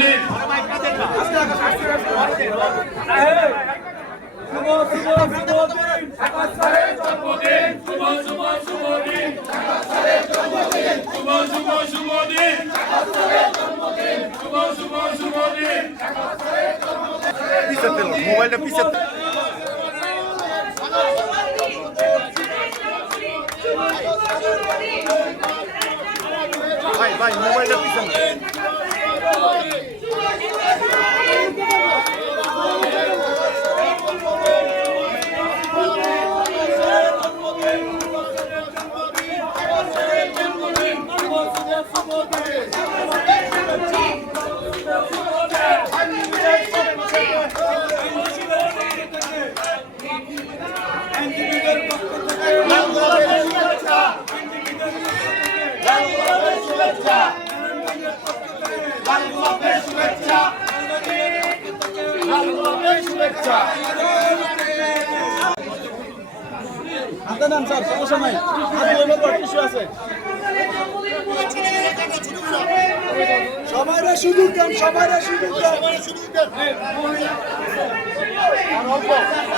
দিন। মোবাইলটা পিছে ভাই মোবাইলটা পিছে হাতে নেন স্যার, সমস্যা নাই। আছে সবাইরা সুযোগ দেন, সবাইরা সুযোগ দেন, সুযোগ দেন। আমাদের